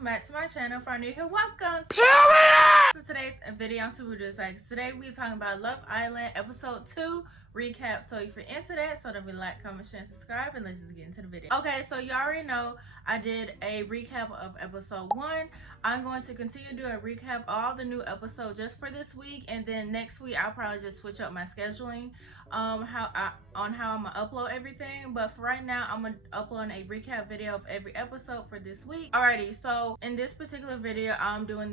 welcome back to my channel. For our new here, welcome. So today's video, I'm super excited. Today we're talking about Love Island episode 2 recap. So if you're into that, so don't be like, comment, share, and subscribe, and let's just get into the video. Okay, so you already know I did a recap of episode 1. I'm going to continue to do a recap of all the new episodes just for this week, and then next week I'll probably just switch up my scheduling how I'm gonna upload everything. But for right now, I'm gonna upload a recap video of every episode for this week. Alrighty, so in this particular video, I'm doing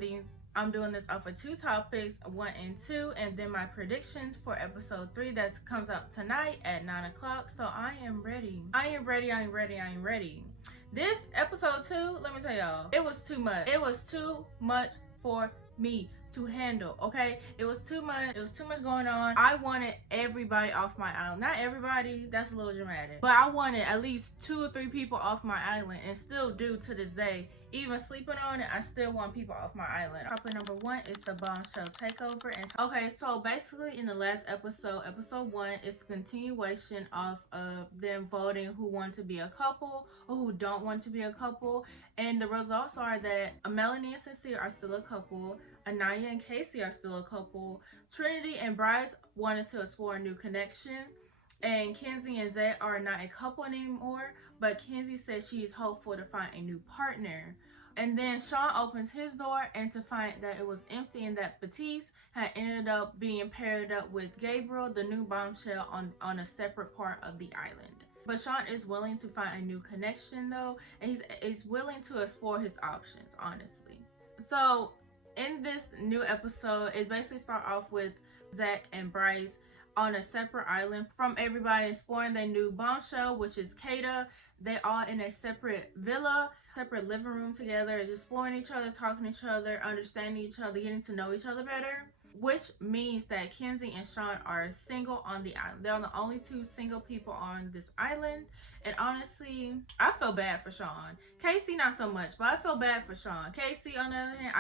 this off of 2 topics, 1 and 2, and then my predictions for episode 3 that comes out tonight at 9 o'clock. So I am ready. I am ready. This episode 2, let me tell y'all, it was too much. It was too much for me to handle. Okay, it was too much. It was too much going on. I wanted everybody off my island. Not everybody, that's a little dramatic, but I wanted at least 2 or 3 people off my island, and still do to this day. Even sleeping on it, I still want people off my island. Topic number 1 is the bombshell takeover. And okay, so basically in the last episode 1, is the continuation of them voting who want to be a couple or who don't want to be a couple. And the results are that Melanie and Sincere are still a couple, Anaya and Casey are still a couple, Trinity and Bryce wanted to explore a new connection, and Kenzie and Zed are not a couple anymore, but Kenzie says she is hopeful to find a new partner. And then Sean opens his door and to find that it was empty, and that Batiste had ended up being paired up with Gabriel, the new bombshell, on a separate part of the island. But Sean is willing to find a new connection though, and he's willing to explore his options, honestly. So in this new episode, it basically start off with Zach and Bryce on a separate island from everybody, exploring their new bombshell, which is Kada. They all in a separate villa, separate living room together, just exploring each other, talking to each other, understanding each other, getting to know each other better. Which means that Kenzie and Sean are single on the island. They're the only 2 single people on this island. And honestly, I feel bad for Sean. Casey, not so much, but I feel bad for Sean. Casey, on the other hand,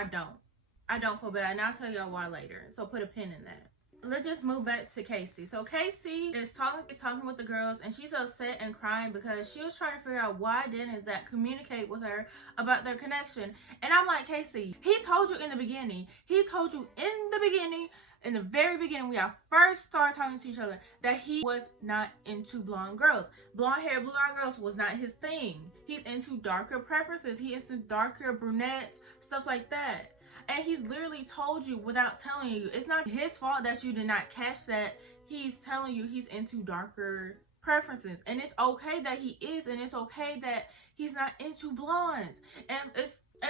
I don't feel bad, and I'll tell y'all why later. So put a pin in that. Let's just move back to Casey. So Casey is talking with the girls, and she's upset and crying because she was trying to figure out why didn't Zach communicate with her about their connection. And I'm like, Casey, he told you in the beginning. He told you in the very beginning, when y'all first started talking to each other, that he was not into blonde girls. Blonde hair, blue-eyed girls was not his thing. He's into darker preferences. He is into darker brunettes, stuff like that. And he's literally told you without telling you. It's not his fault that you did not catch that. He's telling you he's into darker preferences. And it's okay that he is. And it's okay that he's not into blondes. And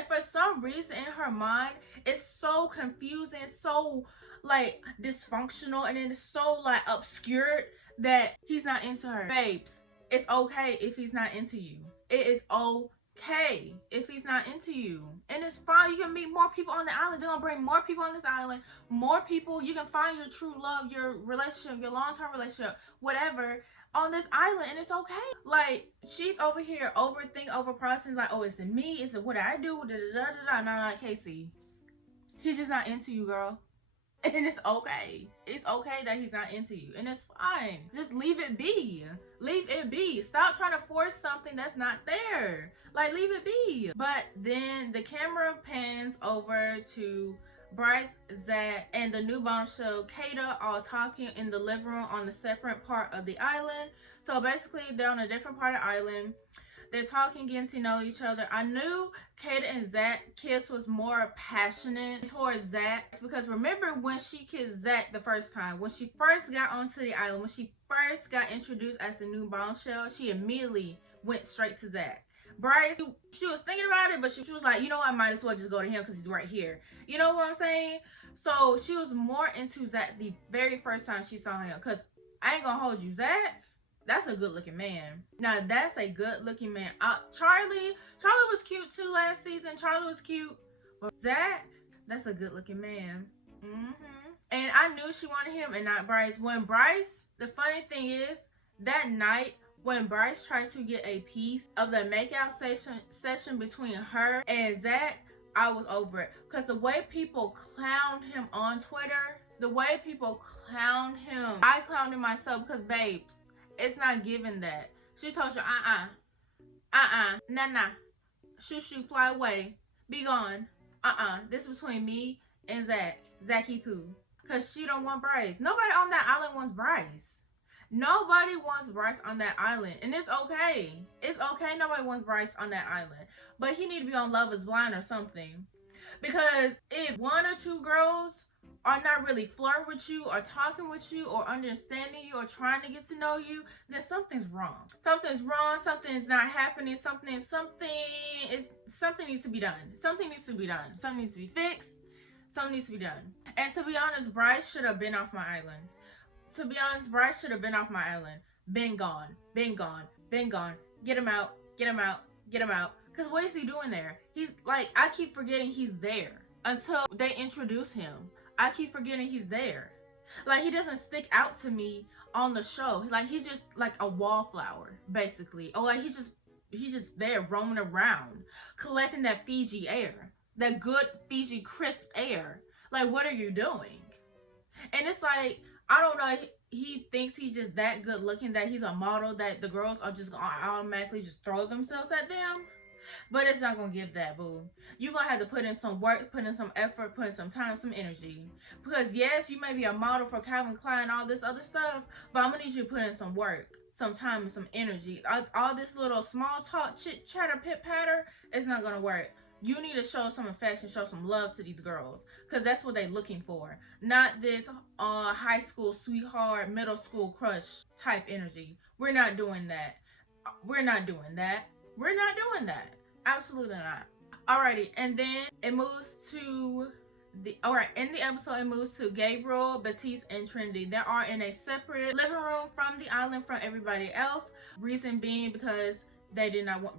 for some reason in her mind, it's so confusing, so like dysfunctional, and it's so like obscured that he's not into her. Babes, it's okay if he's not into you. It is okay if he's not into you, and it's fine. You can meet more people on the island. They're gonna bring more people on this island, more people. You can find your true love, your relationship, your long-term relationship, whatever, on this island, and it's okay. Like, she's over here over processing, like, oh, is it me, is it what I do, no, Casey, he's just not into you, girl. And it's okay. It's okay that he's not into you. And it's fine. Just leave it be. Leave it be. Stop trying to force something that's not there. Like, leave it be. But then the camera pans over to Bryce, Zach, and the new bombshell, Kada, all talking in the living room on the separate part of the island. So basically, they're on a different part of the island. They're talking, getting to know each other. I knew Kada and Zach kiss was more passionate towards Zach, because remember when she kissed Zach the first time, when she first got onto the island, when she first got introduced as the new bombshell, she immediately went straight to Zach. Bryce, she was thinking about it, but she was like, you know, I might as well just go to him because he's right here. You know what I'm saying? So she was more into Zach the very first time she saw him, because I ain't gonna hold you, Zach, that's a good looking man. Now that's a good looking man. Charlie was cute too last season. Charlie was cute. But Zach, that's a good looking man. And I knew she wanted him and not Bryce. When Bryce, the funny thing is, that night when Bryce tried to get a piece of the makeout session between her and Zach, I was over it. Because the way people clowned him on Twitter, the way people clowned him, I clowned him myself, because babes, it's not given that. She told you, nah, shoo, fly away. Be gone. This is between me and Zachy Poo. Because she don't want Bryce. Nobody on that island wants Bryce. Nobody wants Bryce on that island. And it's okay. It's okay nobody wants Bryce on that island. But he need to be on Love is Blind or something. Because if one or two girls are not really flirting with you or talking with you or understanding you or trying to get to know you, then something's wrong. Something's wrong. Something's not happening. Something needs to be done. Something needs to be done. Something needs to be fixed. Something needs to be done. And to be honest, Bryce should have been off my island. To be honest, Bryce should have been off my island. Been gone. Been gone. Been gone. Get him out. Get him out. Get him out. Because what is he doing there? He's like, I keep forgetting he's there until they introduce him. I keep forgetting he's there. Like, he doesn't stick out to me on the show. Like, he's just like a wallflower, basically. Or like, he's just there roaming around, collecting that Fiji air, that good Fiji crisp air. Like, what are you doing? And it's like, I don't know. He thinks he's just that good looking, that he's a model, that the girls are just gonna automatically just throw themselves at them. But it's not gonna give that, boo. You're gonna have to put in some work, put in some effort, put in some time, some energy. Because yes, you may be a model for Calvin Klein, all this other stuff, but I'm gonna need you to put in some work, some time, and some energy. All this little small talk, chit chatter, pit patter, it's not gonna work. You need to show some affection, show some love to these girls, because that's what they're looking for. Not this high school sweetheart, middle school crush type energy. We're not doing that. We're not doing that. We're not doing that. Absolutely not. Alrighty, and then it moves to in the episode it moves to Gabriel, Batiste, and Trinity. They are in a separate living room from the island from everybody else. Reason being because they did not want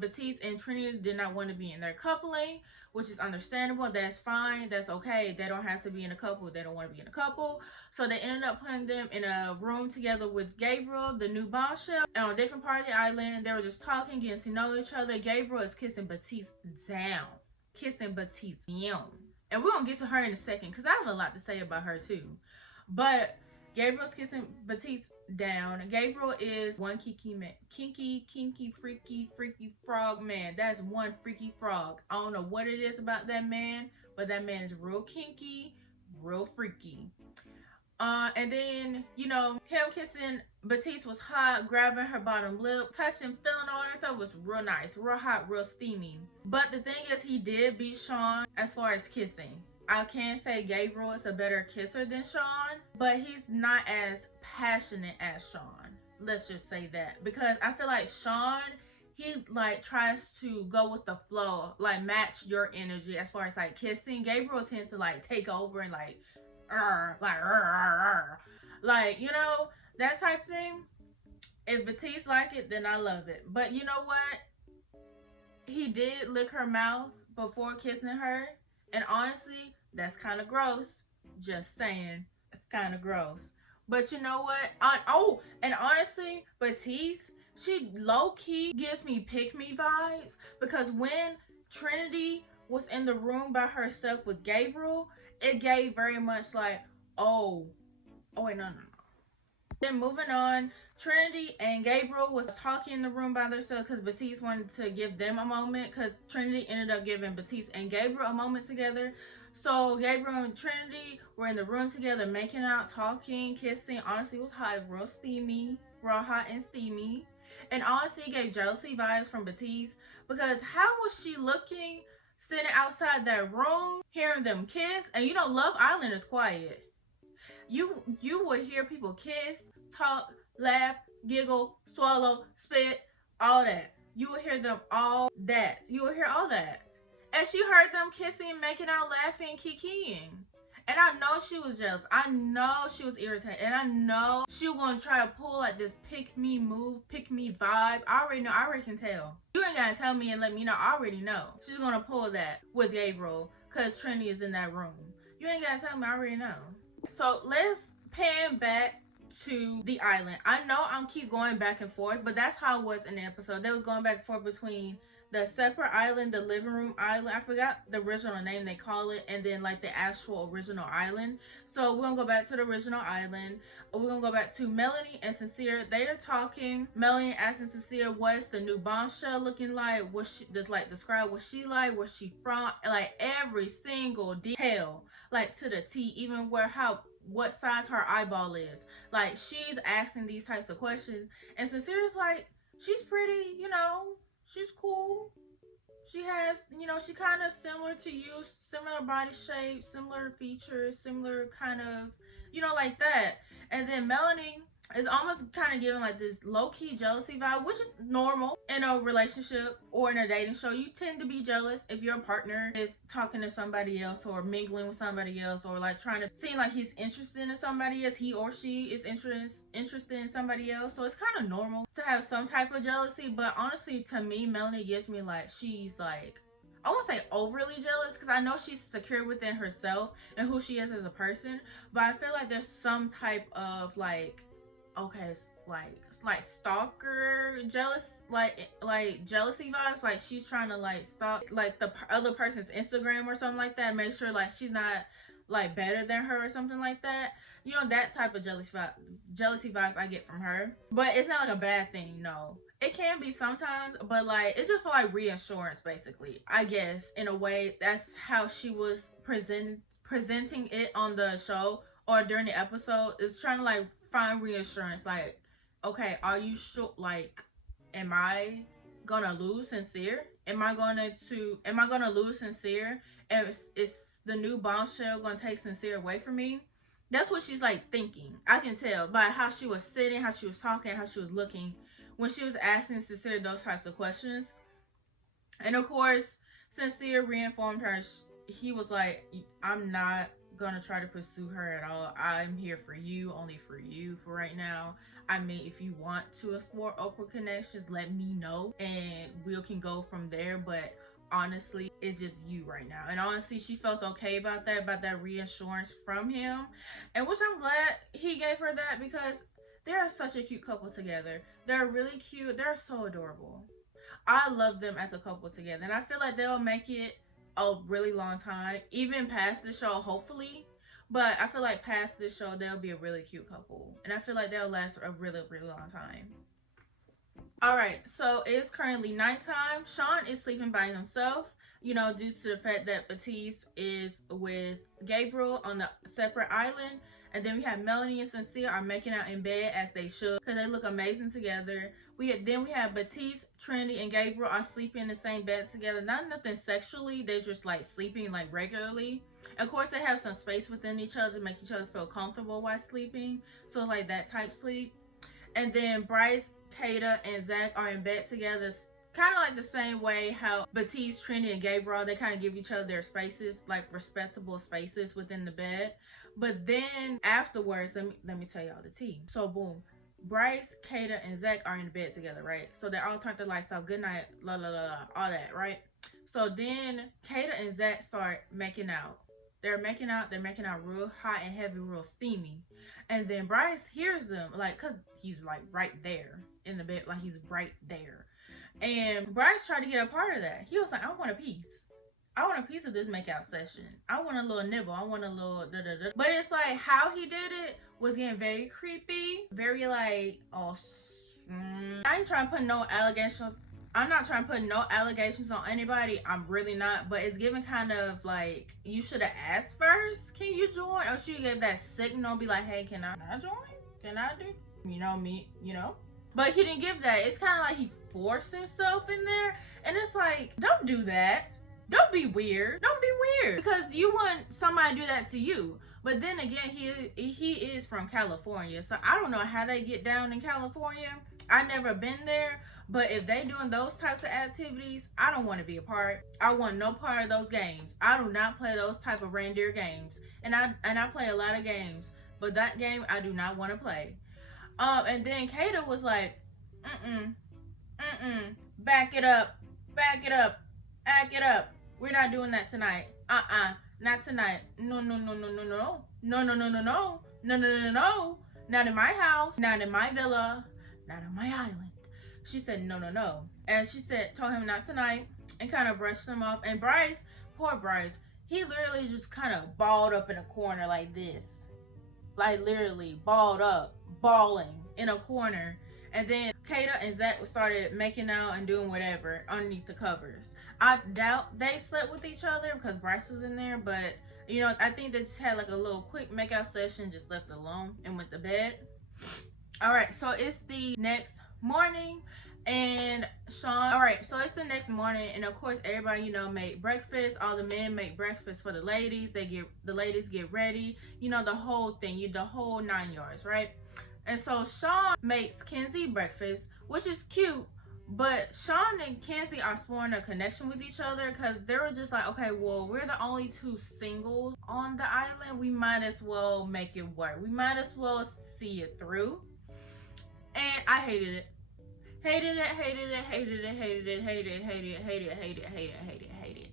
Batiste and Trinity did not want to be in their coupling, which is understandable. That's fine. That's okay. They don't have to be in a couple. They don't want to be in a couple. So they ended up putting them in a room together with Gabriel, the new bombshell, and on a different part of the island. They were just talking, getting to know each other. Gabriel is kissing Batiste down. And we're going to get to her in a second because I have a lot to say about her too. But Gabriel's kissing Batiste down. Gabriel is one kinky, freaky frog man. That's one freaky frog. I don't know what it is about that man, but that man is real kinky, real freaky. And then, you know, him kissing Batiste was hot, grabbing her bottom lip, touching, feeling on herself was real nice, real hot, real steamy. But the thing is, he did beat Sean as far as kissing. I can't say Gabriel is a better kisser than Sean, but he's not as passionate as Sean. Let's just say that. Because I feel like Sean, he like tries to go with the flow, like match your energy as far as like kissing. Gabriel tends to like take over and like, like, you know, that type thing. If Batiste like it, then I love it. But you know what? He did lick her mouth before kissing her. And honestly, that's kind of gross. Just saying. It's kind of gross. But you know what? And honestly, Batiste, she low-key gives me pick-me vibes. Because when Trinity was in the room by herself with Gabriel, it gave very much like, wait, no. Then moving on, Trinity and Gabriel was talking in the room by themselves because Batiste wanted to give them a moment, because Trinity ended up giving Batiste and Gabriel a moment together. So Gabriel and Trinity were in the room together, making out, talking, kissing. Honestly, it was hot, real steamy, real hot and steamy. And honestly, it gave jealousy vibes from Batiste, because how was she looking sitting outside that room, hearing them kiss? And you know, Love Island is quiet. You would hear people kiss, talk, laugh, giggle, swallow, spit, all that. You would hear them all that. You would hear all that. And she heard them kissing, making out, laughing, kikiing. And I know she was jealous. I know she was irritated. And I know she was going to try to pull like this pick me move, pick me vibe. I already know. I already can tell. You ain't got to tell me and let me know. I already know. She's going to pull that with Gabriel because Trinity is in that room. You ain't got to tell me. I already know. So let's pan back to the island. I know I'm keep going back and forth, but that's how it was in the episode. They was going back and forth between the separate island, the living room island, I forgot the original name they call it, and then like the actual original island. So we're gonna go back to the original island. We're gonna go back to Melanie and Sincere. They are talking. Melanie asking Sincere, what's the new bombshell looking like? What she does, like, describe what she like, where she from, like every single detail, like to the T, even what size her eyeball is. Like, she's asking these types of questions, and Sincere's like, she's pretty, she's cool. She has, she kind of similar to you, similar body shape, similar features, similar kind of, like that. And then Melanie is almost kind of giving like this low-key jealousy vibe, which is normal in a relationship or in a dating show. You tend to be jealous if your partner is talking to somebody else or mingling with somebody else, or like trying to seem like he's interested in somebody else, he or she is interested in somebody else. So it's kind of normal to have some type of jealousy. But honestly, to me, Melanie gives me like, she's like, I won't say overly jealous, because I know she's secure within herself and who she is as a person, but I feel like there's some type of like, okay, like stalker jealous, like jealousy vibes. Like she's trying to like stalk like the other person's Instagram or something like that, make sure like she's not like better than her or something like that. That type of jealousy vibes I get from her. But it's not like a bad thing, no. It can be sometimes, but like it's just for like reassurance, basically. I guess in a way that's how she was presenting it on the show or during the episode, is trying to like find reassurance. Like, okay, are you sure? Like, am I gonna lose Sincere? Am I gonna lose Sincere? And is the new bombshell gonna take Sincere away from me? That's what she's like thinking. I can tell by how she was sitting, how she was talking, how she was looking when she was asking Sincere those types of questions. And of course, Sincere reinformed her. He was like, I'm not gonna try to pursue her at all. I'm here for you, only for you for right now. I mean, if you want to explore open connections, let me know and we can go from there. But honestly, it's just you right now. And honestly, she felt okay about that reassurance from him, and which I'm glad he gave her that, because they're such a cute couple together. They're really cute. They're so adorable. I love them as a couple together, and I feel like they'll make it a really long time, even past the show, hopefully. But I feel like past this show, they'll be a really cute couple, and I feel like they'll last a really, really long time. Alright, so it's currently nighttime. Sean is sleeping by himself, due to the fact that Batiste is with Gabriel on the separate island. And then we have Melanie and Sincere are making out in bed, as they should, because they look amazing together. Then we have Batiste, Trinity, and Gabriel are sleeping in the same bed together. Not nothing sexually, they're just like sleeping like regularly. Of course, they have some space within each other to make each other feel comfortable while sleeping. So like that type sleep. And then Bryce, Kata, and Zach are in bed together, kind of like the same way how Batiste, Trinity, and Gabriel, they kind of give each other their spaces, like respectable spaces within the bed. But then afterwards, let me tell y'all the tea. So boom, Bryce, Kata, and Zach are in bed together, right? So they all turned their lights off. Good night, la la la, all that, right? So then Kata and Zach start making out. They're making out real hot and heavy, real steamy. And then Bryce hears them, like, cause he's like right there in the bed, like he's right there. And Bryce tried to get a part of that. He was like, I want a piece. I want a piece of this makeout session. I want a little nibble. I want a little da da da. But it's like how he did it was getting very creepy, very like, oh, I ain't trying to put no allegations. I'm not trying to put no allegations on anybody. I'm really not. But it's giving kind of like, you should have asked first. Can you join? Or should you give that signal? Be like, hey, can I join? Can I do? Me. But he didn't give that. It's kind of like he forced himself in there. And it's like, don't do that. Don't be weird. Don't be weird. Because you want somebody to do that to you. But then again, he is from California. So I don't know how they get down in California. I've never been there. But if they doing those types of activities, I don't want to be a part. I want no part of those games. I do not play those type of reindeer games. And I play a lot of games. But that game, I do not want to play. And then Kata was like, back it up. We're not doing that tonight. Not tonight. No. Not in my house, not in my villa, not on my island. She said, no, no, no. And she said, told him not tonight, and kind of brushed him off. And Bryce, poor Bryce, he literally just kind of balled up in a corner like this. Like literally balled up, bawling in a corner. And then Kata and Zach started making out and doing whatever underneath the covers. I doubt they slept with each other because Bryce was in there, but you know, I think they just had like a little quick makeout session, just left alone and went to bed. All right, so it's the next morning, and Sean, all right, so it's the next morning, and of course everybody, you know, make breakfast. All the men make breakfast for the ladies. The ladies get ready, you know, the whole thing, the whole 9 yards, right? And so Sean makes Kenzie breakfast, which is cute, but Sean and Kenzie are exploring a connection with each other because they were just like, okay, well, we're the only two singles on the island. We might as well make it work. We might as well see it through. And I hated it. Hated it, hated it, hated it, hated it, hated it, hated it, hated it, hated it, hated it, hated it, hated it.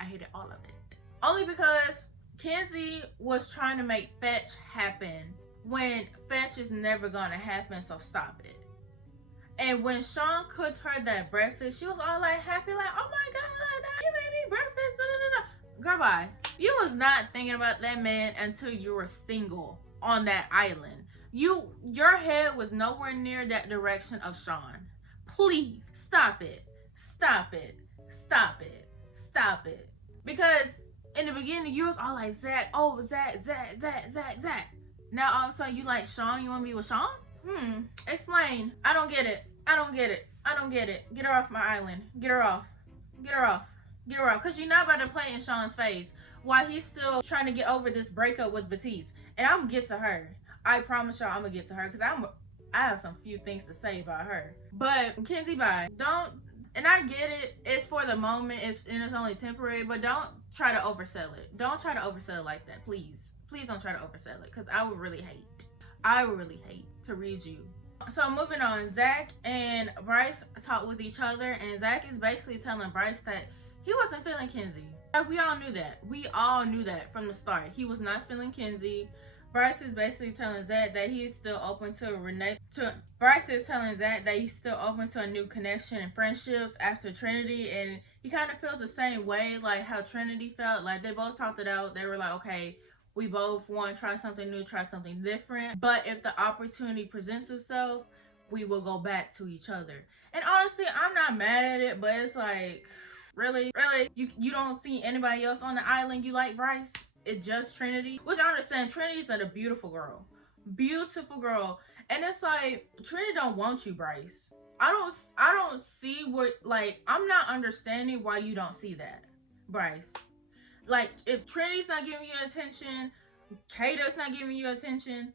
I hated all of it. Only because Kenzie was trying to make fetch happen when fetch is never gonna happen, so stop it. And when Sean cooked her that breakfast, she was all like happy, like, oh my god, you made me breakfast, da, da, da. Girl, bye. You was not thinking about that man until you were single on that island. Your head was nowhere near that direction of Sean. Please stop it. Stop it. Stop it. Stop it. Because in the beginning you was all like Zach, oh Zach. Now all of a sudden you like Sean, you wanna be with Sean? Explain. I don't get it. I don't get it. I don't get it. Get her off my island. Get her off. Get her off. Get her off. Because you're not about to play in Sean's face while he's still trying to get over this breakup with Batiste. And I'm going to get to her. I promise y'all I'm going to get to her because I have some few things to say about her. But Kenzie, bye. Don't, and I get it. It's for the moment. And it's only temporary. But don't try to oversell it. Don't try to oversell it like that. Please. Please don't try to oversell it because I would really hate. I would really hate to read you. So moving on, Zach and Bryce talk with each other, and Zach is basically telling Bryce that he wasn't feeling Kenzie. We all knew that. We all knew that from the start. He was not feeling Kenzie. Bryce is basically telling Zach that he's still open to Bryce is telling Zach that he's still open to a new connection and friendships after Trinity, and he kind of feels the same way like how Trinity felt. Like they both talked it out. They were like, okay, we both want to try something new, try something different. But if the opportunity presents itself, we will go back to each other. And honestly, I'm not mad at it, but it's like, really? You don't see anybody else on the island you like, Bryce? It's just Trinity? Which I understand, Trinity's a beautiful girl. Beautiful girl. And it's like, Trinity don't want you, Bryce. I don't see what, like, I'm not understanding why you don't see that, Bryce. Like, if Trinity's not giving you attention, Kata's not giving you attention,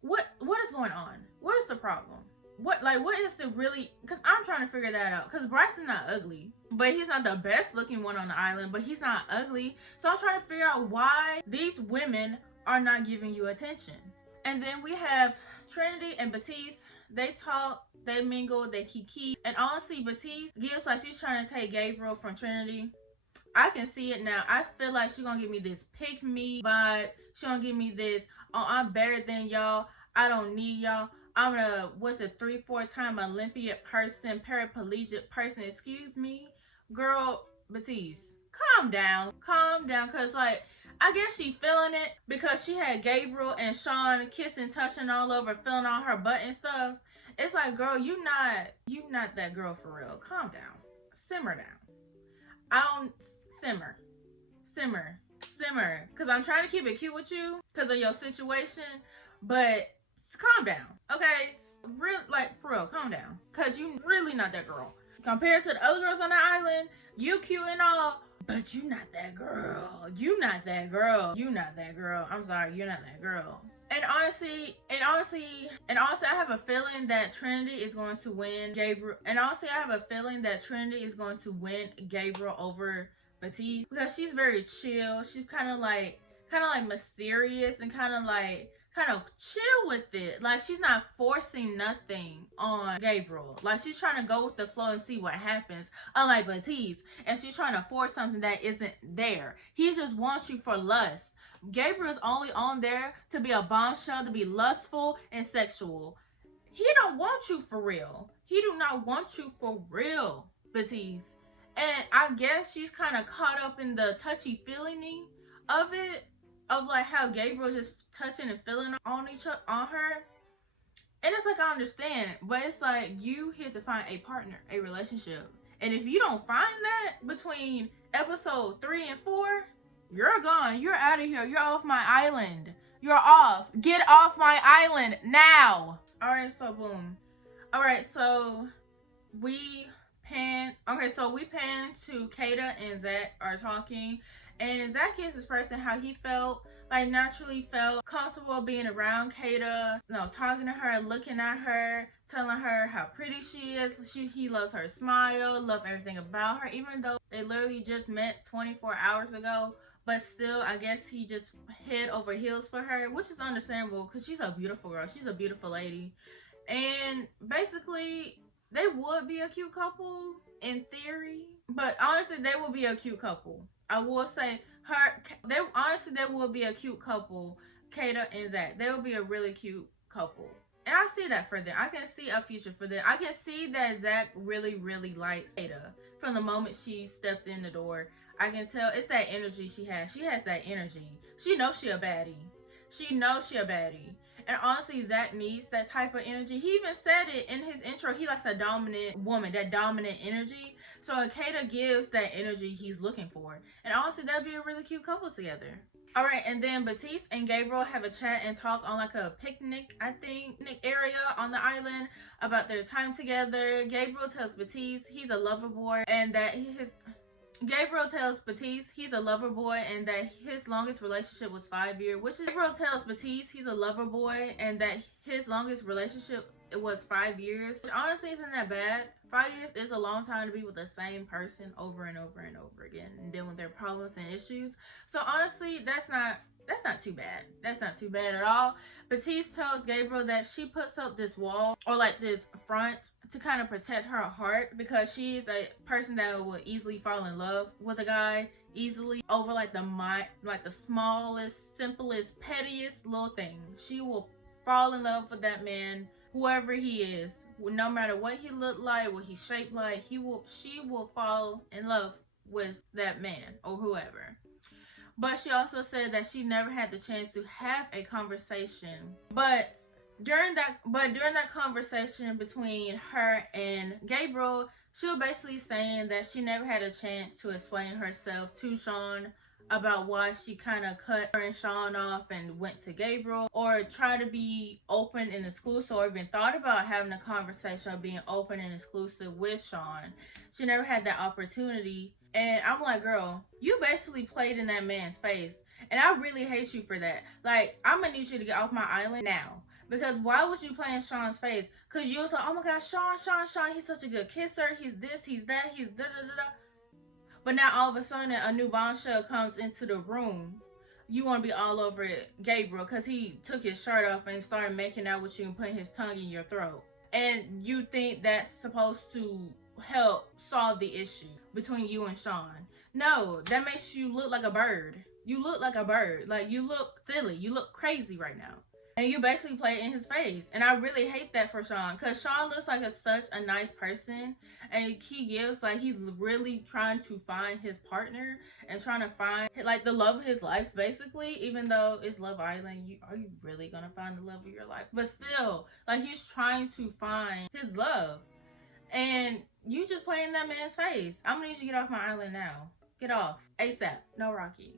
what is going on? What is the problem? What is the really, because I'm trying to figure that out. Because Bryce is not ugly, but he's not the best looking one on the island, but he's not ugly. So I'm trying to figure out why these women are not giving you attention. And then we have Trinity and Batiste. They talk, they mingle, they kiki. And honestly, Batiste gives like she's trying to take Gabriel from Trinity. I can see it now. I feel like she's gonna give me this pick me vibe. She's gonna give me this, oh, I'm better than y'all. I don't need y'all. I'm a, 3-4 time Olympian person, paraplegic person. Excuse me? Girl, Batiste, calm down. Calm down. Cause like, I guess she feeling it because she had Gabriel and Sean kissing, touching all over, feeling on her butt and stuff. It's like, girl, you not that girl for real. Calm down. Simmer down. Simmer. Because I'm trying to keep it cute with you because of your situation. But calm down, okay? For real, calm down. Because you really not that girl. Compared to the other girls on the island, you cute and all, but you not that girl. You not that girl. I'm sorry, you're not that girl. And honestly, I have a feeling that Trinity is going to win Gabriel. And honestly, I have a feeling that Trinity is going to win Gabriel over Batiste because she's very chill. She's kind of like mysterious and kind of like kind of chill with it. Like, she's not forcing nothing on Gabriel. Like, she's trying to go with the flow and see what happens, unlike Batiste. And she's trying to force something that isn't there. He just wants you for lust. Gabriel's only on there to be a bombshell, to be lustful and sexual. He don't want you for real. He do not want you for real, Batiste. And I guess she's kind of caught up in the touchy-feeling of it, of like how Gabriel just touching and feeling on her. And it's like, I understand, but it's like, you here to find a partner, a relationship. And if you don't find that between episode 3 and 4, you're gone. You're out of here. You're off my island. You're off. Get off my island now. Alright, so boom. Alright, so we pan to Kata and Zach are talking. And Zach is this person, how he felt, like, naturally felt comfortable being around Kata, talking to her, looking at her, telling her how pretty she is. He loves her smile, loves everything about her, even though they literally just met 24 hours ago. But still, I guess he just head over heels for her, which is understandable because she's a beautiful girl. She's a beautiful lady. And basically, they would be a cute couple in theory. But honestly, they will be a cute couple. I will say, they will be a cute couple, Kata and Zach. They will be a really cute couple. And I see that for them. I can see a future for them. I can see that Zach really, really likes Kata from the moment she stepped in the door. I can tell it's that energy she has. She has that energy. She knows she a baddie. She knows she a baddie. And honestly, Zach needs that type of energy. He even said it in his intro. He likes a dominant woman, that dominant energy. So Kata gives that energy he's looking for. And honestly, that'd be a really cute couple together. Alright, and then Batiste and Gabriel have a chat and talk on like a picnic, I think, area on the island about their time together. Gabriel tells Batiste he's a lover boy and that Gabriel tells Batiste he's a lover boy and that his longest relationship was 5 years. Gabriel tells Batiste he's a lover boy and that his longest relationship was 5 years. Which honestly isn't that bad. 5 years is a long time to be with the same person over and over and over again and dealing with their problems and issues. So honestly, that's not too bad. That's not too bad at all. Batiste tells Gabriel that she puts up this wall or like this front to kind of protect her heart because she's a person that will easily fall in love with a guy easily over like the smallest, simplest, pettiest little thing. She will fall in love with that man, whoever he is, no matter what he looked like, what he shaped like. She will fall in love with that man or whoever. But she also said that she never had the chance to have a conversation. But during that conversation between her and Gabriel, she was basically saying that she never had a chance to explain herself to Sean about why she kind of cut her and Sean off and went to Gabriel, or try to be open and exclusive, or even thought about having a conversation of being open and exclusive with Sean. She never had that opportunity. And I'm like, girl, you basically played in that man's face. And I really hate you for that. Like, I'm gonna need you to get off my island now. Because why would you play in Sean's face? Because you was like, oh my gosh, Sean, he's such a good kisser. He's this, he's that, he's da-da-da-da. But now all of a sudden, a new bombshell comes into the room. You want to be all over it, Gabriel, because he took his shirt off and started making out with you and putting his tongue in your throat. And you think that's supposed to help solve the issue between you and Sean. No, that makes you look like a bird. You look like a bird. Like, you look silly. You look crazy right now. And you basically play it in his face. And I really hate that for Sean. Because Sean looks like such a nice person. And he gives, like, he's really trying to find his partner. And trying to find, like, the love of his life, basically. Even though it's Love Island. Are you really going to find the love of your life? But still, like, he's trying to find his love. And you just play in that man's face. I'm going to need you to get off my island now. Get off. ASAP. No Rocky.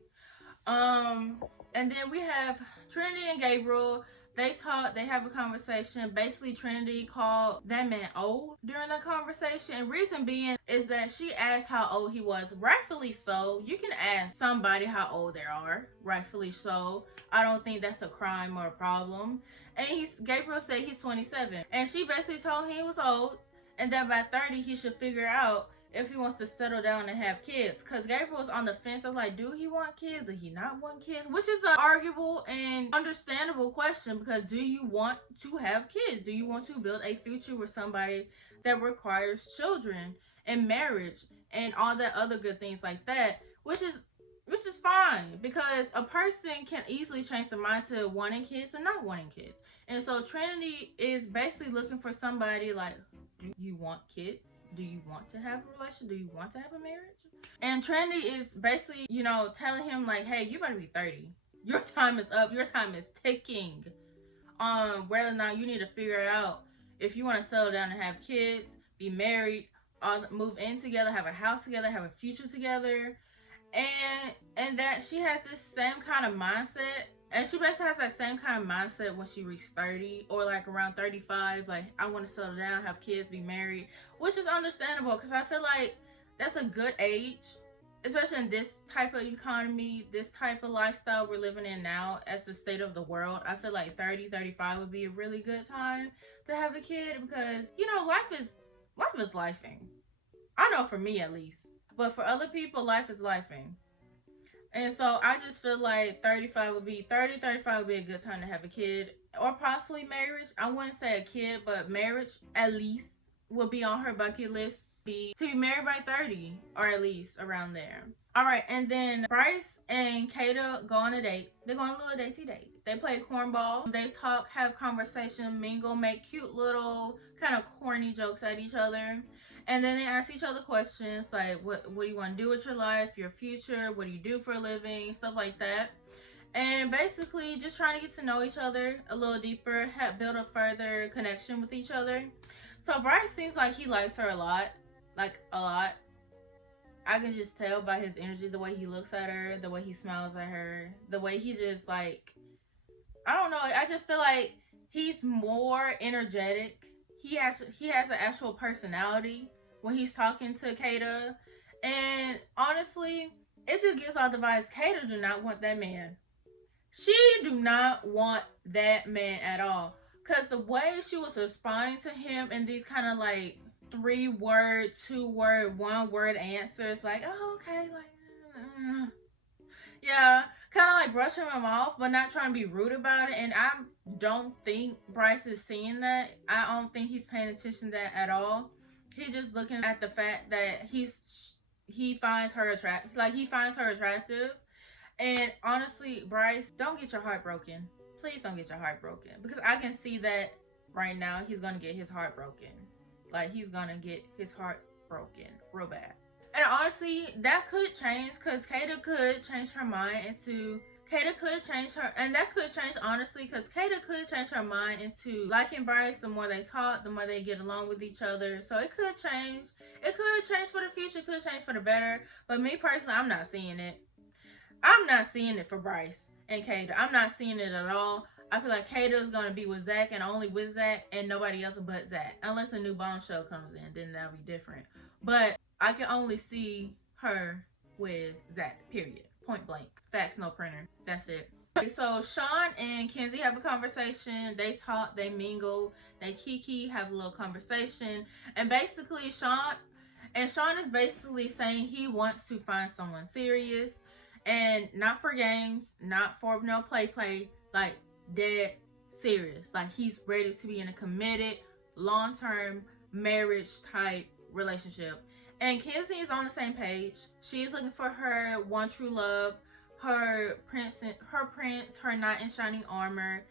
And then we have Trinity and Gabriel. They talk, they have a conversation. Basically, Trinity called that man old during the conversation. And reason being is that she asked how old he was. Rightfully so. You can ask somebody how old they are. Rightfully so. I don't think that's a crime or a problem. And Gabriel said he's 27. And she basically told him he was old. And that by 30, he should figure out if he wants to settle down and have kids. Because Gabriel's on the fence of like, do he want kids? Does he not want kids? Which is an arguable and understandable question, because do you want to have kids? Do you want to build a future with somebody that requires children and marriage and all that other good things like that? Which is fine, because a person can easily change their mind to wanting kids and not wanting kids. And so Trinity is basically looking for somebody like, do you want kids? Do you want to have a relationship? Do you want to have a marriage? And Trinity is basically, you know, telling him like, hey, you better be 30. Your time is up. Your time is ticking. Whether or not you need to figure out if you want to settle down and have kids, be married, move in together, have a house together, have a future together. And that she has this same kind of mindset. And she basically has that same kind of mindset when she reaches 30 or like around 35. Like, I want to settle down, have kids, be married. Which is understandable, because I feel like that's a good age. Especially in this type of economy, this type of lifestyle we're living in now as the state of the world. I feel like 30, 35 would be a really good time to have a kid, because, you know, life is lifing. I know, for me at least. But for other people, life is lifing. And so I just feel like 35 would be a good time to have a kid, or possibly marriage. I wouldn't say a kid, but marriage at least would be on her bucket list, to be married by 30, or at least around there. All right, and then Bryce and Kata go on a date. They go on a little datey date. They play cornball. They talk, have conversation, mingle, make cute little kind of corny jokes at each other. And then they ask each other questions like, what do you want to do with your life, your future, what do you do for a living, stuff like that. And basically just trying to get to know each other a little deeper, build a further connection with each other. So Bryce seems like he likes her a lot. Like, a lot. I can just tell by his energy, the way he looks at her, the way he smiles at her, the way he just, like, I don't know, I just feel like he's more energetic. He has an actual personality when he's talking to Kata. And honestly, it just gives all the vibes. Kata do not want that man. She do not want that man at all. Because the way she was responding to him in these kind of like 3-word, 2-word, 1-word answers, like, oh, okay, like, yeah, kind of like brushing him off, but not trying to be rude about it. And I don't think Bryce is seeing that. I don't think he's paying attention to that at all. He's just looking at the fact that he finds her attractive. And honestly, Bryce, don't get your heart broken. Please don't get your heart broken, because I can see that right now he's gonna get his heart broken. Like, he's gonna get his heart broken real bad. And honestly, that could change, because Kata could change her mind into... and that could change, honestly, because Kata could change her mind into liking Bryce. The more they talk, the more they get along with each other. So it could change. It could change for the future. It could change for the better. But me personally, I'm not seeing it. I'm not seeing it for Bryce and Kata. I'm not seeing it at all. I feel like Kata is going to be with Zach, and only with Zach, and nobody else but Zach. Unless a new bombshell comes in, then that'll be different. But I can only see her with Zach, period. Point blank. Facts, no printer. That's it. Okay, so Sean and Kenzie have a conversation. They talk, they mingle, they kiki, have a little conversation. And basically, Sean is basically saying he wants to find someone serious. And not for games, not for no play, like dead serious. Like, he's ready to be in a committed, long-term marriage type relationship. And Kenzie is on the same page. She's looking for her one true love, her prince, her knight in shining armor.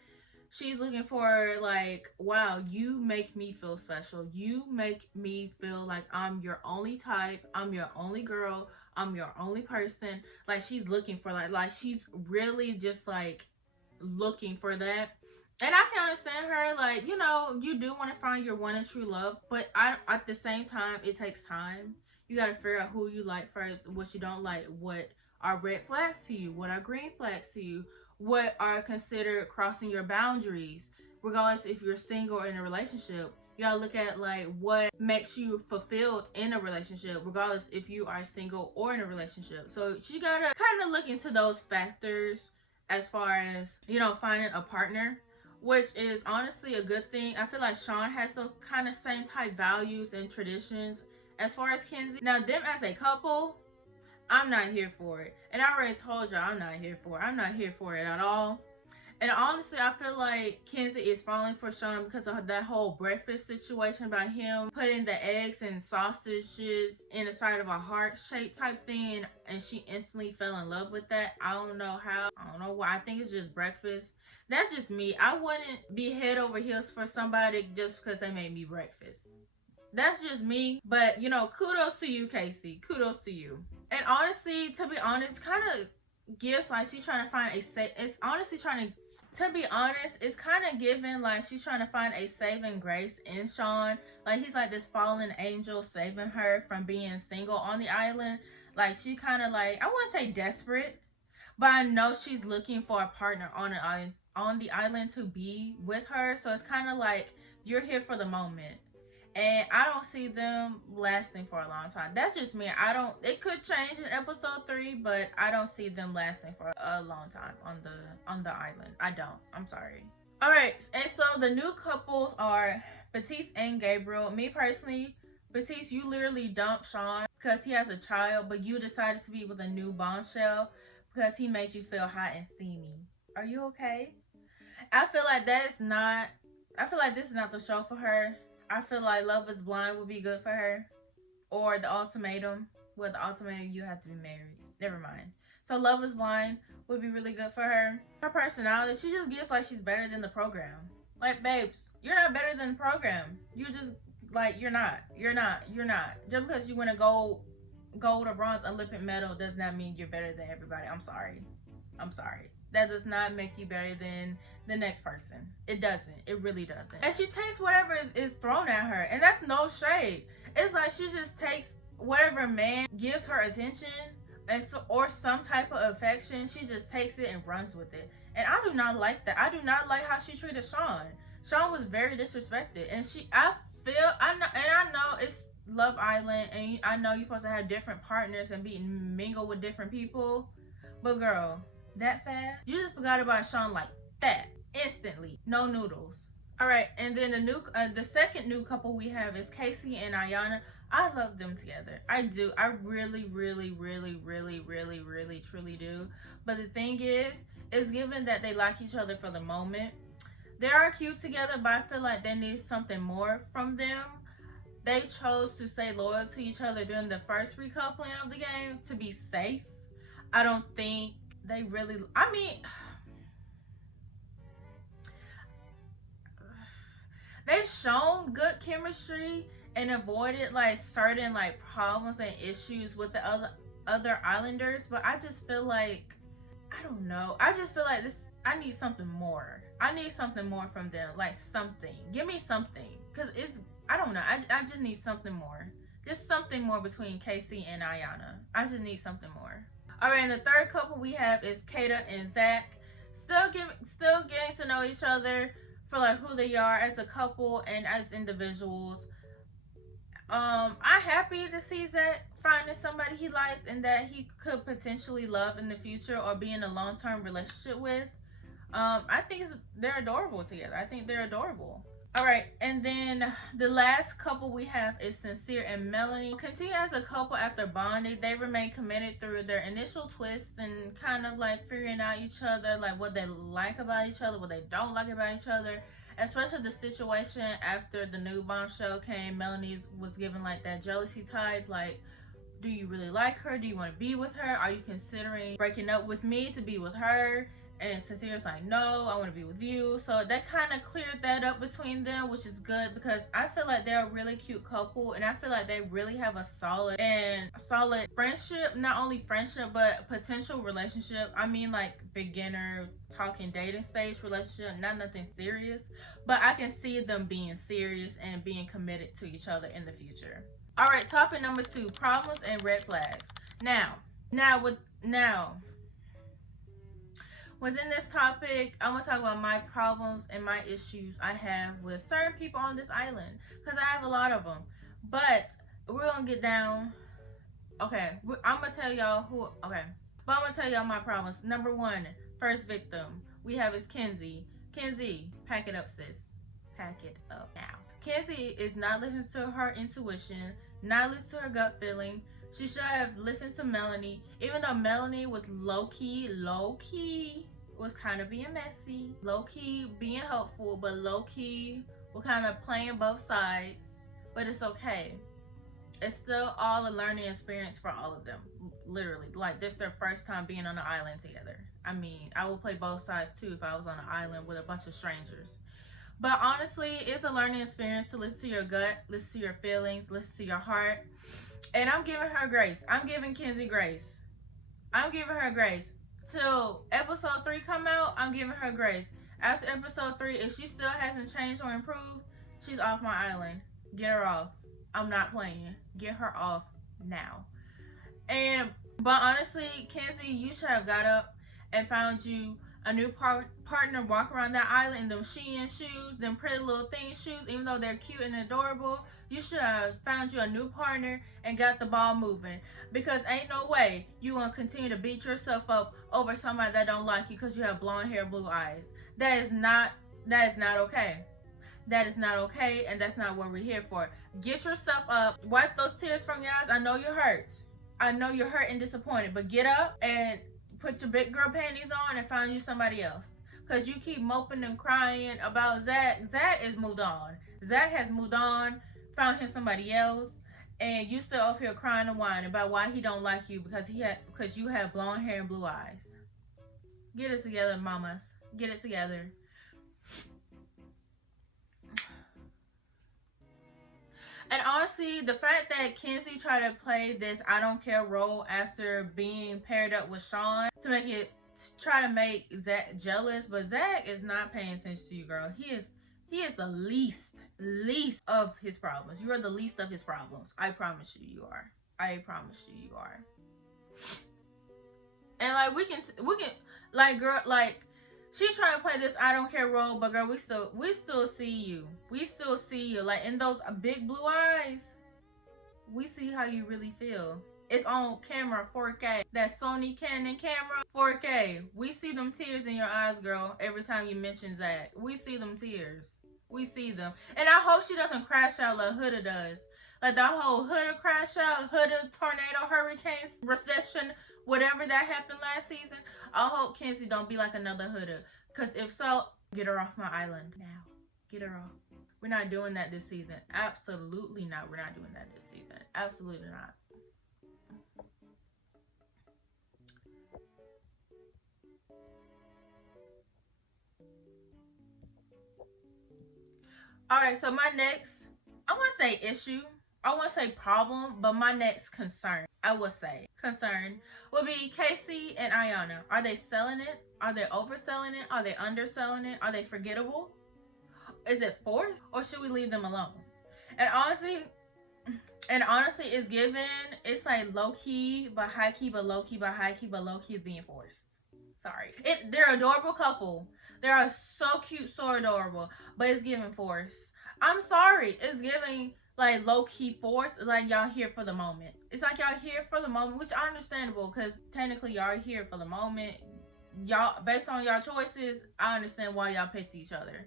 She's looking for, like, wow, you make me feel special. You make me feel like I'm your only type. I'm your only girl. I'm your only person. Like, she's looking for, like she's really just, like, looking for that. And I can understand her. Like, you know, you do want to find your one and true love. But at the same time, it takes time. You got to figure out who you like first, what you don't like, what are red flags to you, what are green flags to you, what are considered crossing your boundaries, regardless if you're single or in a relationship. You gotta look at, like, what makes you fulfilled in a relationship, regardless if you are single or in a relationship. So you gotta kind of look into those factors as far as, you know, finding a partner, which is honestly a good thing. I feel like Sean has the kind of same type values and traditions As far as Kenzie, now them as a couple, I'm not here for it. And I already told y'all I'm not here for it. I'm not here for it at all. And honestly, I feel like Kenzie is falling for Sean because of that whole breakfast situation about him putting the eggs and sausages in the side of a heart-shaped type thing, and she instantly fell in love with that. I don't know how. I don't know why. I think it's just breakfast. That's just me. I wouldn't be head over heels for somebody just because they made me breakfast. That's just me. But, you know, kudos to you, Casey. Kudos to you. And honestly, to be honest, kind of gives like she's trying to find a safe. It's honestly trying to be honest, it's kind of giving like she's trying to find a saving grace in Sean. Like he's like this fallen angel saving her from being single on the island. Like she kind of like, I wouldn't say desperate, but I know she's looking for a partner on the island to be with her. So it's kind of like you're here for the moment. And I don't see them lasting for a long time. That's just me. It could change in episode 3, but I don't see them lasting for a long time on the island. I don't. I'm sorry. Alright, and so the new couples are Batiste and Gabriel. Me personally, Batiste, you literally dumped Sean because he has a child, but you decided to be with a new bombshell because he made you feel hot and steamy. Are you okay? I feel like this is not the show for her. I feel like Love is Blind would be good for her. Or The Ultimatum. Well, The Ultimatum, you have to be married. Never mind. So Love is Blind would be really good for her. Her personality, she just gives like she's better than the program. Like, babes, you're not better than the program. You just, like, you're not. Just because you win a gold or bronze Olympic medal does not mean you're better than everybody. I'm sorry. That does not make you better than the next person. It doesn't. It really doesn't. And she takes whatever is thrown at her. And that's no shade. It's like she just takes whatever man gives her attention or some type of affection. She just takes it and runs with it. And I do not like that. I do not like how she treated Sean. Sean was very disrespected. And I know it's Love Island. And I know you're supposed to have different partners and mingle with different people. But girl, that fast? You just forgot about Sean like that. Instantly. No noodles. Alright, and then the second new couple we have is Casey and Ayana. I love them together. I do. I really, truly do. But the thing is given that they like each other for the moment, they are cute together, but I feel like they need something more from them. They chose to stay loyal to each other during the first recoupling of the game to be safe. I don't think they really, I mean, they've shown good chemistry and avoided like certain like problems and issues with the other islanders, but I just feel like, I don't know, I just feel like I need something more. I need something more from them, like something. Give me something, because I don't know, I just need something more. Just something more between Casey and Ayana. I just need something more. Alright, and the third couple we have is Kata and Zach. Still getting to know each other for like who they are as a couple and as individuals. I'm happy to see Zach finding somebody he likes and that he could potentially love in the future or be in a long-term relationship with. I think they're adorable together. I think they're adorable. Alright, and then the last couple we have is Sincere and Melanie. Continue as a couple after bonding. They remain committed through their initial twists and kind of like figuring out each other, like what they like about each other, what they don't like about each other. Especially the situation after the new bombshell came. Melanie was given like that jealousy type, like, do you really like her? Do you want to be with her? Are you considering breaking up with me to be with her? And Sincere's like, no, I want to be with you. So that kind of cleared that up between them, which is good because I feel like they're a really cute couple and I feel like they really have a solid friendship. Not only friendship, but potential relationship. I mean, like beginner talking dating stage relationship, not nothing serious, but I can see them being serious and being committed to each other in the future. All right, topic number 2, problems and red flags. Within this topic, I'm going to talk about my problems and my issues I have with certain people on this island. Because I have a lot of them. But we're going to get down. Okay, I'm going to tell y'all but I'm going to tell y'all my problems. Number 1, first victim we have is Kenzie. Kenzie, pack it up, sis. Pack it up now. Kenzie is not listening to her intuition, not listen to her gut feeling. She should have listened to Melanie, even though Melanie was low-key, was kind of being messy, low-key being helpful, but low-key was kind of playing both sides. But it's okay. It's still all a learning experience for all of them. Literally, like, this is their first time being on an island together. I mean, I would play both sides too if I was on an island with a bunch of strangers. But honestly, it's a learning experience to listen to your gut, listen to your feelings, listen to your heart. And I'm giving her grace. I'm giving Kenzie grace. I'm giving her grace. Till episode 3 come out, I'm giving her grace. After episode 3, if she still hasn't changed or improved, she's off my island. Get her off. I'm not playing. Get her off now. But honestly, Kenzie, you should have got up and found you a new partner, walk around that island in them Shein shoes, them pretty little thing shoes, even though they're cute and adorable. You should have found you a new partner and got the ball moving, because ain't no way you gonna continue to beat yourself up over somebody that don't like you because you have blonde hair, blue eyes. That is not okay. That is not okay, and that's not what we're here for. Get yourself up, wipe those tears from your eyes. I know you're hurt. I know you're hurt and disappointed, but get up and put your big girl panties on and find you somebody else. Because you keep moping and crying about Zach. Zach is moved on. Zach has moved on, found him somebody else, and you still up here crying and whining about why he don't like you because you have blonde hair and blue eyes. Get it together, mamas. Get it together. And honestly, the fact that Kenzie tried to play this I don't care role after being paired up with Sean to try to make Zach jealous, but Zach is not paying attention to you, girl. He is the least of his problems. You are the least of his problems. I promise you, you are. I promise you, you are. And like we can like, girl, like, she's trying to play this I don't care role, but girl, we still see you. We still see you. Like, in those big blue eyes, we see how you really feel. It's on camera, 4K. That Sony Canon camera, 4K. We see them tears in your eyes, girl, every time you mention Zach. We see them tears. We see them. And I hope she doesn't crash out like Huda does. Like that whole Huda crash out, Huda tornado, hurricanes, recession, whatever that happened last season. I hope Kenzie don't be like another Huda. Because if so, get her off my island now. Get her off. We're not doing that this season. Absolutely not. We're not doing that this season. Absolutely not. Alright, so my next, I want to say issue. I want to say problem, but my next concern, I would say concern, would be Casey and Ayanna. Are they selling it? Are they overselling it? Are they underselling it? Are they forgettable? Is it forced? Or should we leave them alone? And honestly, it's given, it's like low-key, but high-key, but low-key, but high-key, but low-key is being forced. Sorry. They're an adorable couple. They are so cute, so adorable, but it's giving forced. I'm sorry. It's giving like low-key forced, like y'all here for the moment. It's like y'all here for the moment, which is understandable because technically y'all here for the moment. Y'all, based on y'all choices, I understand why y'all picked each other.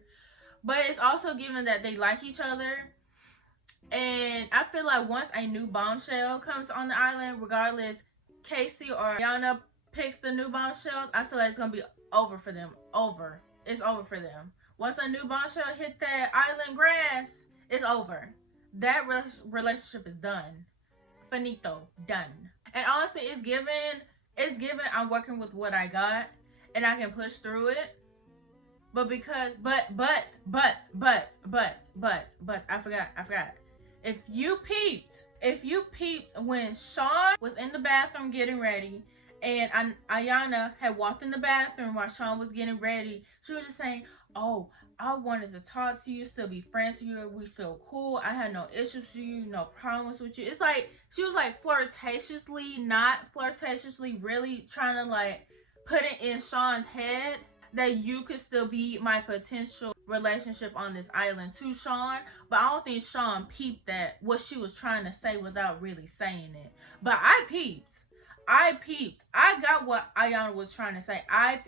But it's also given that they like each other. And I feel like once a new bombshell comes on the island, regardless Casey or Ayanna picks the new bombshell, I feel like it's going to be over for them. Over. It's over for them. Once a new bombshell hit that island grass, it's over. That relationship is done. Finito. Done. And honestly, it's given I'm working with what I got and I can push through it. But because, but, I forgot. If you peeped when Sean was in the bathroom getting ready and Ayanna had walked in the bathroom while Sean was getting ready, she was just saying, oh, I wanted to talk to you, still be friends with you, we still cool, I had no issues with you, no problems with you. It's like, she was like flirtatiously, not flirtatiously, really trying to like put it in Sean's head that you could still be my potential relationship on this island to Sean. But I don't think Sean peeped that, what she was trying to say without really saying it. But I peeped. I got what Ayanna was trying to say. I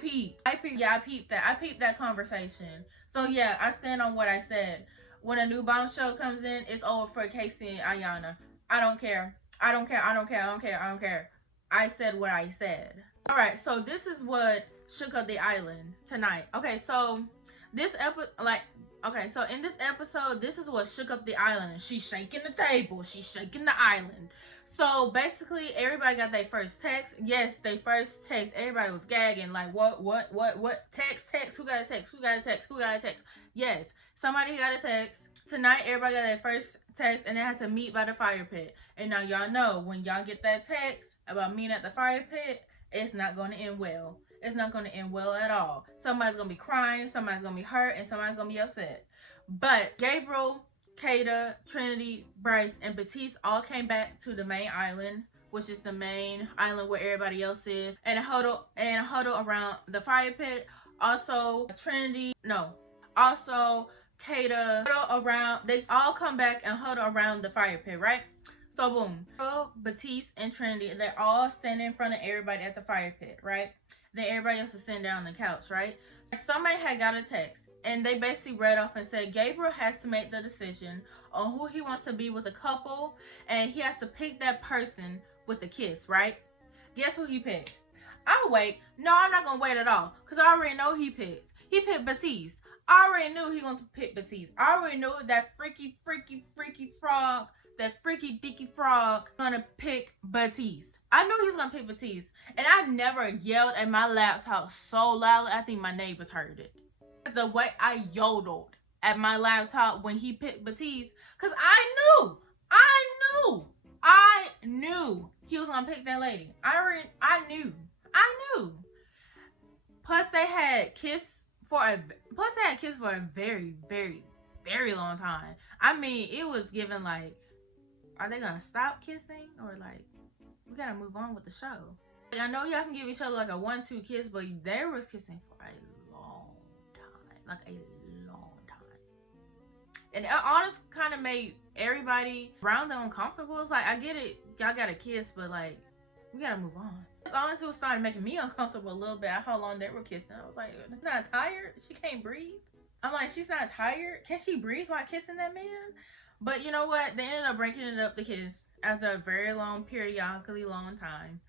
peeped. Yeah, I peeped that. I peeped that conversation. So yeah, I stand on what I said. when a new bombshell comes in, it's over for Casey and Ayana. I don't care. I don't care. I don't care. I don't care. I don't care. I said what I said. All right, so this is what shook up the island tonight. Okay, so this so in this episode, this is what shook up the island. She's shaking the table. She's shaking the island. So basically, everybody got their first text. Yes, they first text. Everybody was gagging. Like, what? Text. Who got a text? Who got a text? Who got a text? Yes, somebody got a text. Tonight, everybody got their first text, and they had to meet by the fire pit. And now y'all know, when y'all get that text about meeting at the fire pit, it's not going to end well. It's not going to end well at all. Somebody's going to be crying, somebody's going to be hurt, and somebody's going to be upset. But Gabriel, Kata, Trinity, Bryce, and Batiste all came back to the main island, which is the main island where everybody else is, and huddle around the fire pit. Also, Kata, they all come back and huddle around the fire pit, right? So boom, Batiste and Trinity, they're all standing in front of everybody at the fire pit, right? Then everybody else is sitting down on the couch, right? So somebody had got a text, and they basically read off and said Gabriel has to make the decision on who he wants to be with a couple, and he has to pick that person with a kiss, right? Guess who he picked? I'll wait. No, I'm not gonna wait at all, because I already know he picks. He picked Batiste. I already knew he was gonna pick Batiste. I already knew that freaky frog, that freaky dicky frog gonna pick Batiste. I knew he was gonna pick Batiste. And I never yelled at my laptop so loudly, I think my neighbors heard it. The way I yodeled at my laptop when he picked Batiste, because I knew he was gonna pick that lady. I knew. Plus they had kissed for a very, very long time. I mean, it was given like, are they gonna stop kissing, or like, we gotta move on with the show? I know y'all can give each other like a 1-2 kiss, but they were kissing for a long time, and it honestly kind of made everybody around them uncomfortable. It's like, I get it, y'all got a kiss, but like, we gotta move on. Honestly, it was starting making me uncomfortable a little bit at how long they were kissing. I was like, not tired? She can't breathe? I'm like, she's not tired? Can she breathe while kissing that man? But you know what? They ended up breaking it up, the kiss, after a very long, periodically long time.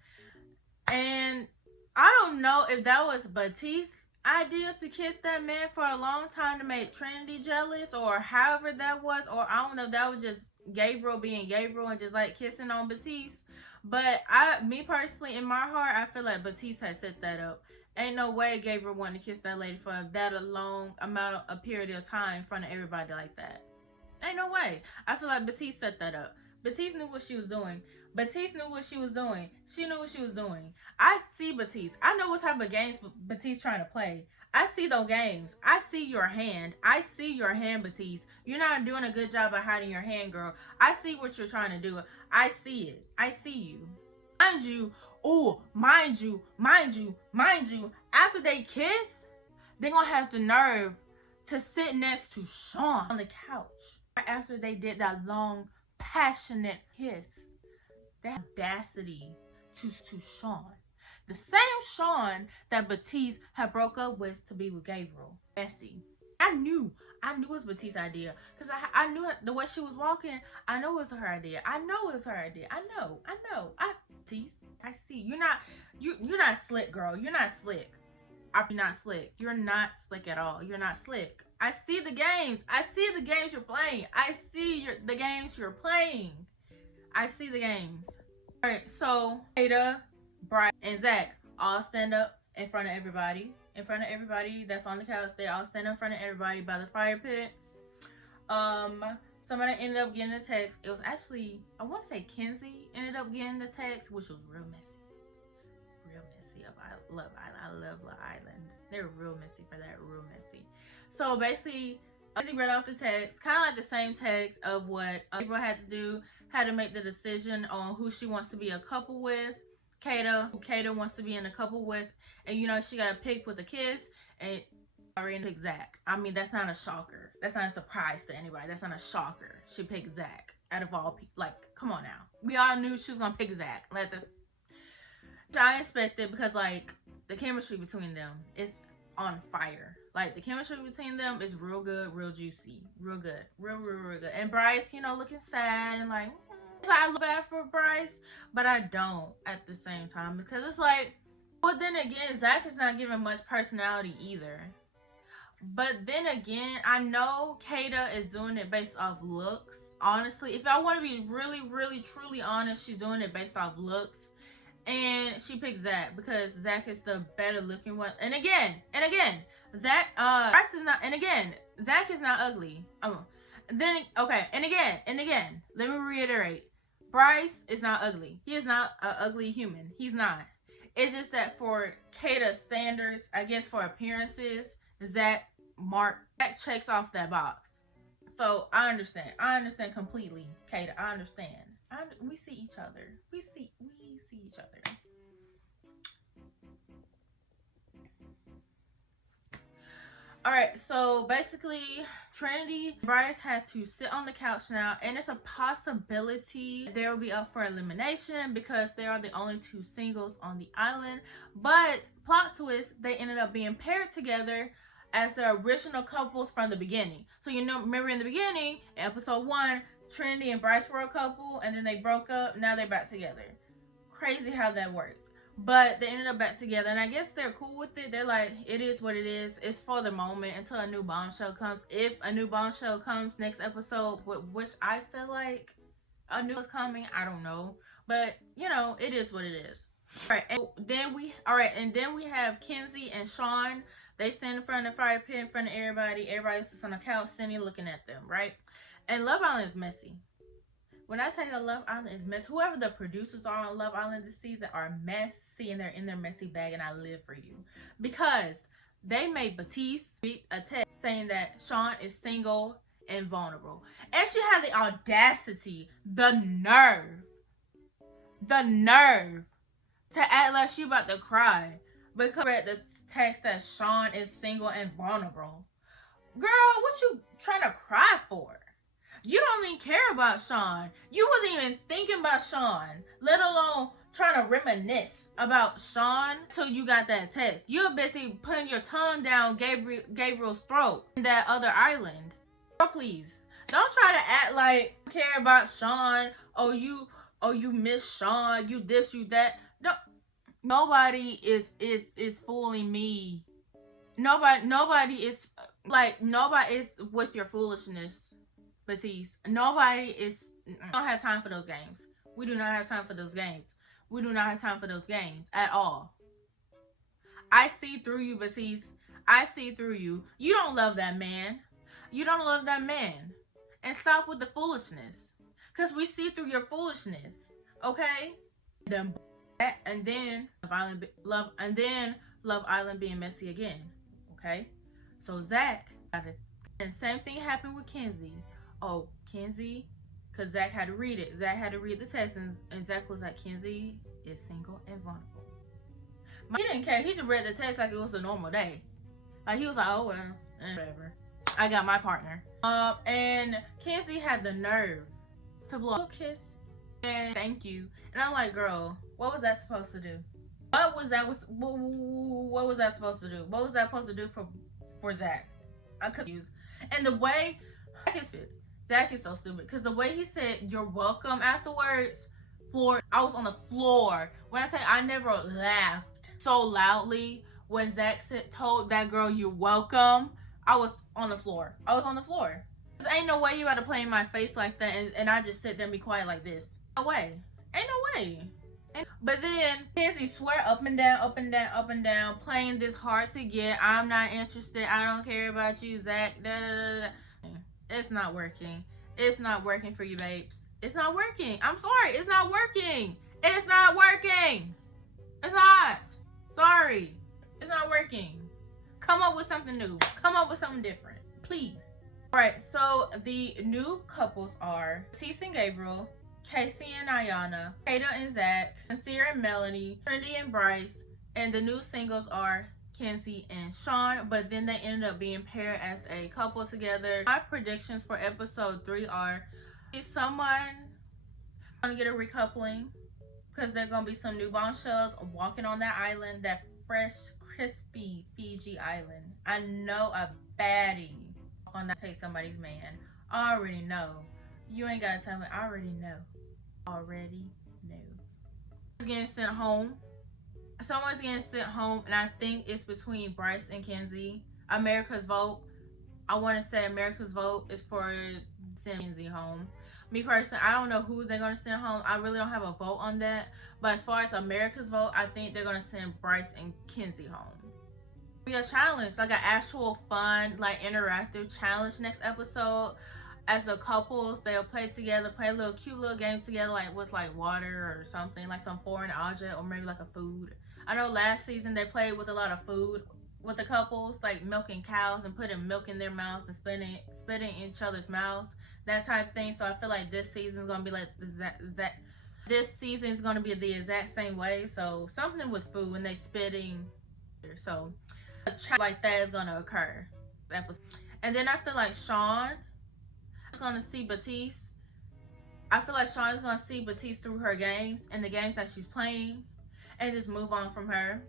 And I don't know if that was Batiste's idea to kiss that man for a long time to make Trinity jealous, or however that was, or I don't know if that was just Gabriel being Gabriel and just like kissing on Batiste. But me personally, in my heart, I feel like Batiste had set that up. Ain't no way Gabriel wanted to kiss that lady for that a long a period of time in front of everybody like that. Ain't no way. I feel like Batiste set that up. Batiste knew what she was doing. She knew what she was doing. I see Batiste. I know what type of games Batiste trying to play. I see those games. I see your hand. Batiste. You're not doing a good job of hiding your hand, girl. I see what you're trying to do. I see it. I see you. Mind you, after they kiss, they're gonna have the nerve to sit next to Sean on the couch. After they did that long, passionate kiss, the audacity to Sean. The same Sean that Batiste had broke up with to be with Gabriel. Messy. I knew it was Batiste's idea, because I knew the way she was walking. I know it was her idea. I know. Batiste, I see. You're not slick, girl. You're not slick. You're not slick. You're not slick at all. You're not slick. I see the games. I see the games you're playing. I see the games you're playing. I see the games. All right, so Ada, Bryce, and Zach all stand up in front of everybody. That's on the couch. They all stand in front of everybody by the fire pit. Somebody ended up getting a text. It was actually, I want to say Kenzie ended up getting the text, which was real messy. I love Love Island. They were real messy for that. Real messy. So basically, Kenzie read off the text, kind of like the same text of what April had to do. Had to make the decision on who she wants to be a couple with. Who Kata wants to be in a couple with, and you know she got to pick with a kiss, and already picked Zach. I mean, that's not a shocker. That's not a surprise to anybody. That's not a shocker. She picked Zach out of all people. Like, come on now. We all knew she was gonna pick Zach. I expected, because like the chemistry between them is on fire. Like, the chemistry between them is real good, real juicy, real good, real good. And Bryce, you know, looking sad and like, I look bad for Bryce, but I don't at the same time, because it's like, but then again, Zach is not giving much personality either. But then again, I know Kata is doing it based off looks. Honestly, if I want to be really, truly honest, she's doing it based off looks. And she picked Zach because Zach is the better looking one. And again, Zach, Bryce is not, and again, Zach is not ugly. Then, okay, and again, let me reiterate. Bryce is not ugly. He is not an ugly human. He's not. It's just that for Kata's standards, I guess for appearances, Zach checks off that box. So I understand. I understand completely, Kata. I understand. We see each other. We see each other. Alright, so basically, Trinity and Bryce had to sit on the couch now, and it's a possibility they will be up for elimination because they are the only two singles on the island. But, plot twist, they ended up being paired together as the original couples from the beginning. So, you know, remember in the beginning, in episode 1, Trinity and Bryce were a couple, and then they broke up. Now they're back together. Crazy how that works. But they ended up back together, and I guess they're cool with it. They're like, it is what it is. It's for the moment until a new bombshell comes. If a new bombshell comes next episode, which I feel like a new is coming, I don't know. But, you know, it is what it is. Alright, and then we have Kenzie and Sean. They stand in front of the fire pit, in front of everybody. Everybody sits on the couch, sitting looking at them, right? And Love Island is messy. When I tell you Love Island is messy, whoever the producers are on Love Island this season are messy, and they're in their messy bag, and I live for you. Because they made Batiste tweet a text saying that Sean is single and vulnerable. And she had the audacity, the nerve to act like she about to cry because I read the text that Sean is single and vulnerable. Girl, what you trying to cry for? You don't even care about Sean. You wasn't even thinking about Sean, let alone trying to reminisce about Sean till you got that text. You're basically putting your tongue down Gabriel's throat in that other island. Girl, please, don't try to act like you care about Sean. Oh, you miss Sean. You this, you that. No, nobody is fooling me. Nobody is with your foolishness. Batiste, nobody is. We don't have time for those games. We do not have time for those games. We do not have time for those games at all. I see through you, Batiste. I see through you. You don't love that man. You don't love that man. And stop with the foolishness. Because we see through your foolishness. Okay? And then Love Island being messy again. Okay? So Zach got it. And same thing happened with Kenzie. Oh, Kenzie, because Zach had to read it. Zach had to read the text, and Zach was like, Kenzie is single and vulnerable. He didn't care. He just read the text like it was a normal day. Like, he was like, oh, well, whatever. I got my partner. And Kenzie had the nerve to blow a kiss and thank you. And I'm like, girl, what was that supposed to do? What was that supposed to do? What was that supposed to do for Zach? I'm confused. And the way Zach is so stupid, because the way he said you're welcome afterwards, I was on the floor. When I say I never laughed so loudly when Zach told that girl you're welcome, I was on the floor. There ain't no way you about to play in my face like that and I just sit there and be quiet like this. No way. Ain't no way. But then Kenzie swear up and down, playing this hard to get. I'm not interested. I don't care about you, Zach. It's not working. It's not working for you, babes. It's not working. I'm sorry. It's not working. It's not working. It's not. Sorry. It's not working. Come up with something new. Come up with something different. Please. Alright, so the new couples are Batiste and Gabriel, Casey and Ayana, Kata and Zach, Sincere and Melanie, Trinity and Bryce, and the new singles are Kenzie and Sean, but then they ended up being paired as a couple together. My predictions for episode 3 are, is someone gonna get a recoupling because there's gonna be some new bombshells walking on that island that fresh, crispy Fiji Island. I know a baddie on that take somebody's man. I already know. You ain't gotta tell me. I already know. Already know. Getting sent home. Someone's getting sent home, and I think it's between Bryce and Kenzie. America's vote. I want to say America's vote is for sending Kenzie home. Me personally, I don't know who they're going to send home. I really don't have a vote on that. But as far as America's vote, I think they're going to send Bryce and Kenzie home. Be a challenge, like an actual fun, like interactive challenge next episode. As the couples, they'll play together, play a little cute little game together, like with like water or something, like some foreign object, or maybe like a food. I know last season they played with a lot of food with the couples, like milking cows and putting milk in their mouths and spitting in each other's mouths, that type of thing. So I feel like this season is gonna be like this season is gonna be the exact same way. So something with food when they spitting. So a challenge like that is gonna occur. And then I feel like Sean is gonna see Batiste. I feel like Sean is gonna see Batiste through her games and the games that she's playing, and just move on from her.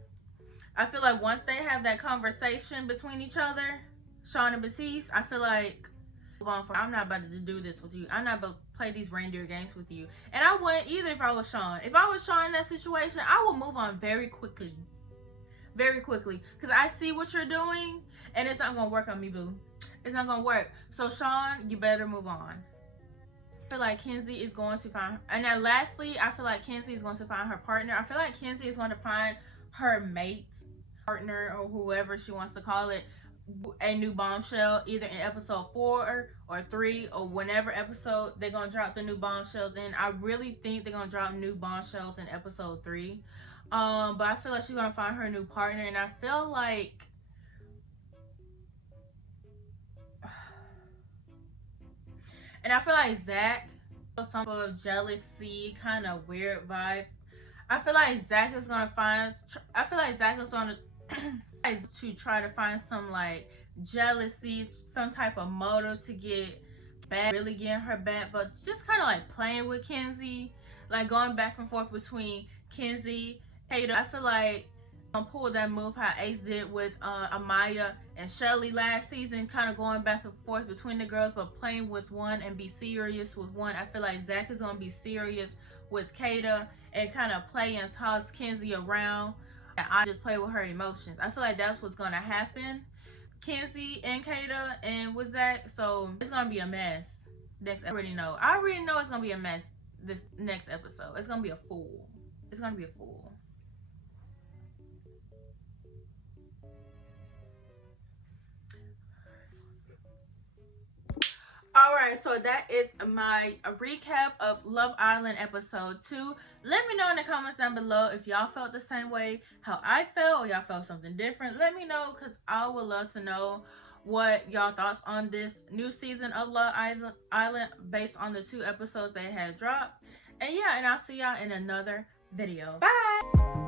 I feel like once they have that conversation between each other, Sean and Batiste, I feel like move on from, I'm not about to do this with you. I'm not about to play these reindeer games with you. And I wouldn't either if I was Sean. If I was Sean in that situation, I would move on very quickly. Very quickly. Because I see what you're doing, and it's not going to work on me, boo. It's not going to work. So, Sean, you better move on. I feel like Kenzie is going to find, and then lastly, I feel like Kenzie is going to find her partner. I feel like Kenzie is going to find her mate, partner, or whoever she wants to call it, a new bombshell, either in episode 4 or 3 or whenever episode they're going to drop the new bombshells in. I really think they're going to drop new bombshells in episode 3. But I feel like she's going to find her new partner, and I feel like Zach, some sort of jealousy, kind of weird vibe. I feel like Zach is gonna find. I feel like Zach is gonna to try to find some like jealousy, some type of motive to get back, really getting her back, but just kind of like playing with Kenzie, like going back and forth between Kenzie, Kata. I feel like pull that move how Ace did with Amaya and Shelly last season, kind of going back and forth between the girls, but playing with one and be serious with one. I feel like Zach is gonna be serious with Kata and kind of play and toss Kenzie around. I just play with her emotions. I feel like that's what's gonna happen. Kenzie and Kata and with Zach, so it's gonna be a mess. I already know it's gonna be a mess this next episode. It's gonna be a fool. It's gonna be a fool. Alright, so that is my recap of Love Island episode 2. Let me know in the comments down below if y'all felt the same way how I felt, or y'all felt something different. Let me know, because I would love to know what y'all thoughts on this new season of Love Island based on the 2 episodes they had dropped. And yeah, and I'll see y'all in another video. Bye!